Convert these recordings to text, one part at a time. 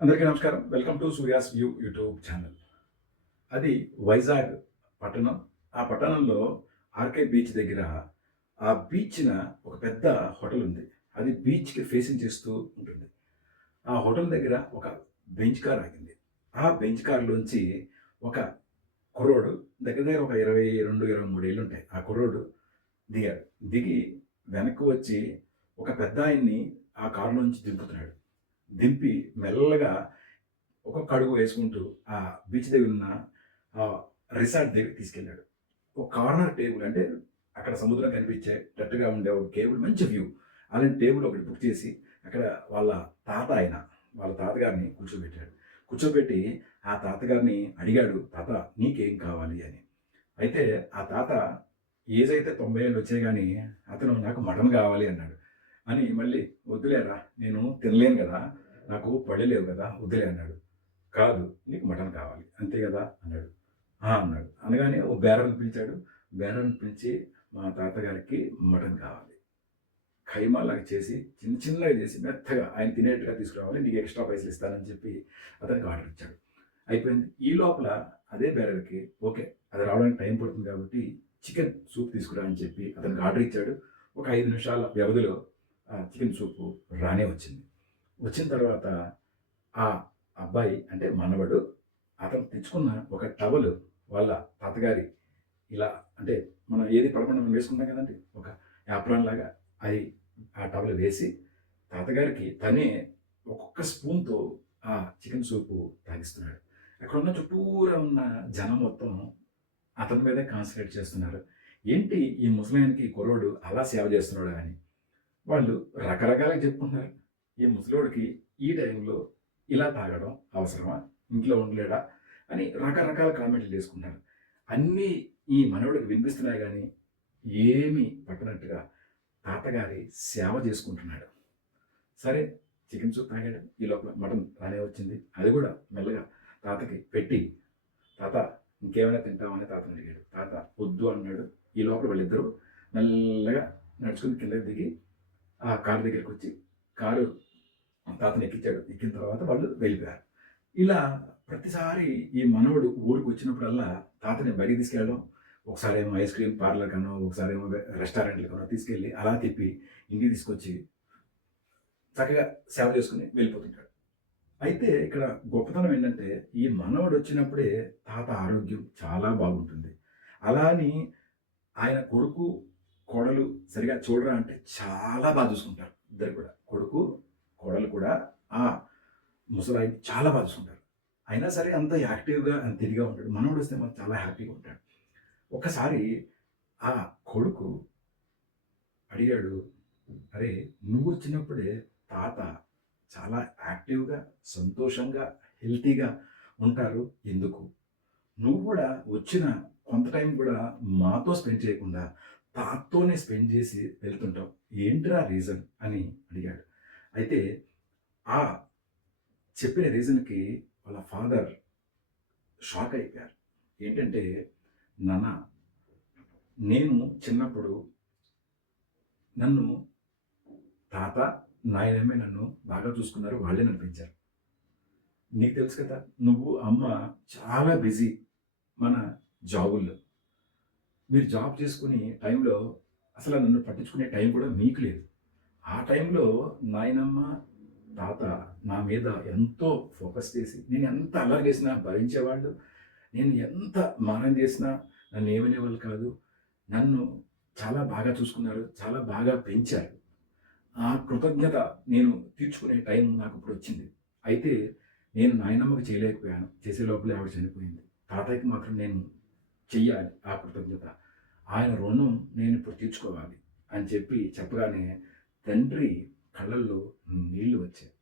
అందరికీ నమస్కారం. Welcome to Surya's view YouTube channel. అది వైజాగ్ పట్టణం. ఆ పట్టణంలో ఆర్‌కే బీచ్ దగ్గర ఆ బీచ్‌న ఒక పెద్ద హోటల్ ఉంది. అది బీచ్‌కి ఫేసింగ్ చేస్తూ ఉంటుంది. ఆ హోటల్ దగ్గర ఒక బెంచ్ కార్ ఆగింది. ఆ బెంచ్ కార్‌లోంచి ఒక కుర్రోడు దగ్గర దగ్గర ఒక 22, 23 ఏళ్లుంటాయి. ఆ కుర్రోడు దిగాడు. దిగి వెనక్కి వచ్చి ఒక పెద్దాయన్ని ఆ కారులోంచి దింపుతున్నాడు. దింపి మెల్లగా ఒక్కొక్క అడుగు వేసుకుంటూ ఆ బీచ్ దగ్గర ఉన్న రిసార్ట్ దగ్గరికి తీసుకెళ్ళాడు. ఒక కార్నర్ టేబుల్ అంటే అక్కడ సముద్రం కనిపించేటట్టుగా ఉండే ఒక టేబుల్ మంచి వ్యూ. అలాంటి టేబుల్ ఒకటి బుక్ చేసి అక్కడ వాళ్ళ తాత ఆయన, వాళ్ళ తాతగారిని కూర్చోబెట్టాడు. కూర్చోబెట్టి ఆ తాతగారిని అడిగాడు, "తాత నీకేం కావాలి?" అని. అయితే ఆ తాత ఏజ్ అయితే 90 ఏళ్ళు వచ్చాయి గానీ అతను "నాకు మటన్ కావాలి" అన్నాడు. అని మళ్ళీ "వద్దులేరా నేను తినలేను గదా! నాకు పళ్ళు లేవు గదా! వద్దులే" అన్నాడు. "కాదు నీకు మటన్ కావాలి. అంతే గదా!" అన్నాడు. "ఆ!" అన్నాడు. అనగానే ఓ బేరర్‌ని పిలిచాడు. బేరర్‌ని పిలిచి మా తాతగారికి మటన్ కావాలి. ఖైమాలాగా చేసి చిన్న చిన్నగా చేసి మెత్తగా ఆయన తినేట్టుగా తీసుకురావాలి. నీకు ఎక్స్‌ట్రా పైసలు ఇస్తానని చెప్పి అతనికి ఆర్డర్ ఇచ్చాడు. అయిపోయింది. ఈ లోపల అదే బేరర్‌కి ఓకే. అది రావడానికి టైం పడుతుంది కాబట్టి చికెన్ సూప్ తీసుకురా అని చెప్పి అతనికి ఆర్డర్ ఇచ్చాడు. ఒక 5 నిమిషాల వ్యవధిలో ఆ చికెన్ సూపు రానే వచ్చింది. వచ్చిన తర్వాత ఆ అబ్బాయి అంటే మనవడు అతను తెచ్చుకున్న ఒక టవలు వాళ్ళ తాతగారి ఇలా అంటే మనం ఏది పడకుండా మనం వేసుకుంటాం కదండీ! ఒక యాప్రాన్ లాగా అది ఆ టవల్ వేసి తాతగారికి తనే ఒక్కొక్క స్పూన్‌తో ఆ చికెన్ సూపు తాగిస్తున్నాడు. అక్కడున్న చుట్టూరా ఉన్న జనం మొత్తం అతని మీదే కాన్సంట్రేట్ చేస్తున్నారు. ఏంటి ఈ ముసలాయనకి ఈ కుర్రోడు అలా సేవ చేస్తున్నాడా అని. వాళ్ళు రకరకాలుగా చెప్పుకుంటున్నారు. ఈ ముసలోడికి ఈ టైంలో ఇలా తాగడం అవసరమా? ఇంట్లో ఉండలేడా? అని రకరకాల కామెంట్లు చేసుకుంటున్నారు. అన్నీ ఈ మనవడికి వినిపిస్తున్నాయి గానీ, ఏమీ పట్టనట్టుగా తాతగారి సేవ చేసుకుంటున్నాడు. సరే చికెన్ సూప్ తాగాడు. ఈ లోపల మటన్ రానే వచ్చింది. అది గూడా మెల్లగా తాతకి పెట్టి, "తాత ఇంకేమైనా తింటావా?" అని తాతని అడిగాడు. తాత "వద్దు" అన్నాడు. ఈ లోపల వాళ్ళిద్దరూ మెల్లగా నడుచుకొని కిందకి దిగి ఆ కారు దగ్గరికొచ్చి కారు తాతని ఎక్కించాడు. ఎక్కిన తర్వాత వాళ్ళు వెళ్ళిపోయారు. ఇలా ప్రతిసారి ఈ మనవడు ఊరికొచ్చినప్పుడల్లా తాతని బయటికి తీసుకెళ్ళడం, ఒకసారేమో ఐస్ క్రీమ్ పార్లర్‌కనో, ఒకసారేమో రెస్టారెంట్‌లకనో తీసుకెళ్ళి అలా తిప్పి ఇంటికి తీసుకొచ్చి చక్కగా సేవ చేసుకొని వెళ్ళిపోతుంటాడు. అయితే ఇక్కడ గొప్పతనం ఏంటంటే, ఈ మనవడొచ్చినప్పుడే తాత ఆరోగ్యం చాలా బాగుంటుంది. అలా అని ఆయన కొడుకు, కోడలు సరిగ్గా చూడరా అంటే చాలా చూసుకుంటారు. ఇద్దరు కూడా. కొడుకు, కోడలు కూడా ఆ ముసలాయన్ని చాలా చూసుకుంటారు. అయినా సరే అంత యాక్టివ్‌గా, అంత ఇదిగా ఉంటాడు. మనవడొస్తే మాత్రం చాలా హ్యాపీగా ఉంటాడు. ఒకసారి ఆ కొడుకు అడిగాడు, "అరే! నువ్వొచ్చినప్పుడే తాత చాలా యాక్టివ్‌గా, సంతోషంగా, హెల్తీగా ఉంటారు. ఎందుకు? నువ్వు గూడా వచ్చిన కొంత టైం కూడా మాతో స్పెండ్ చేయకుండా తాతతోనే స్పెండ్ చేసి వెళ్తుంటావు. ఏంట్రా రీజన్?" అని అడిగాడు. అయితే ఆ చెప్పిన రీజన్‌కి వాళ్ళ ఫాదర్ షాక్ అయిపోయారు. ఏంటంటే, "నాన్న నేను చిన్నప్పుడు నన్ను తాత, నాయనమ్మే నన్ను బాగా చూసుకున్నారు. వాళ్ళే నన్ను పెంచారు. నీకు తెలుసు కదా! నువ్వు, అమ్మ చాలా బిజీ మన జాబుల్లో. మీరు జాబ్ చేసుకునే టైంలో అసల నన్ను పట్టించుకునే టైం కూడా మీకు లేదు. ఆ టైంలో నాయనమ్మ, తాత నా మీద ఎంతో ఫోకస్ చేసి నేను ఎంత అల్లరి చేసినా భరించేవాళ్ళు. నేను ఎంత మారం చేసినా నన్నేమనేవాళ్ళు కాదు. నన్ను చాలా బాగా చూసుకున్నారు. చాలా బాగా పెంచారు. ఆ కృతజ్ఞత నేను తీర్చుకునే టైం నాకిప్పుడొచ్చింది. అయితే నేను నాయనమ్మకి చేయలేకపోయాను. చేసే లోపలే ఆవిడ చనిపోయింది. తాతయ్యకి మాత్రం నేను చెయ్యాలి ఆ కృతజ్ఞత. ఆయన రుణం నేనిప్పుడు తీర్చుకోవాలి అని చెప్పి చెప్పగానే తండ్రి కళ్ళల్లో నీళ్లు వచ్చాయి.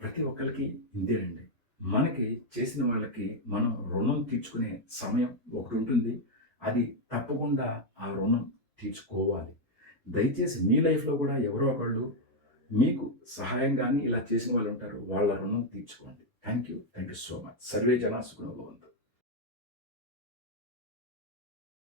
ప్రతి ఒక్కళ్ళకి ఇంతేనండి. మనకి చేసిన వాళ్ళకి మనం రుణం తీర్చుకునే సమయం ఒకటుంటుంది. అది తప్పకుండా ఆ రుణం తీర్చుకోవాలి. దయచేసి మీ లైఫ్‌లో కూడా ఎవరో ఒకళ్ళు మీకు సహాయం గాని ఇలా చేసిన వాళ్ళుంటారు. వాళ్ళ రుణం తీర్చుకోండి. Thank you. Thank you so much. సర్వే జనా సుఖినో భవంతు.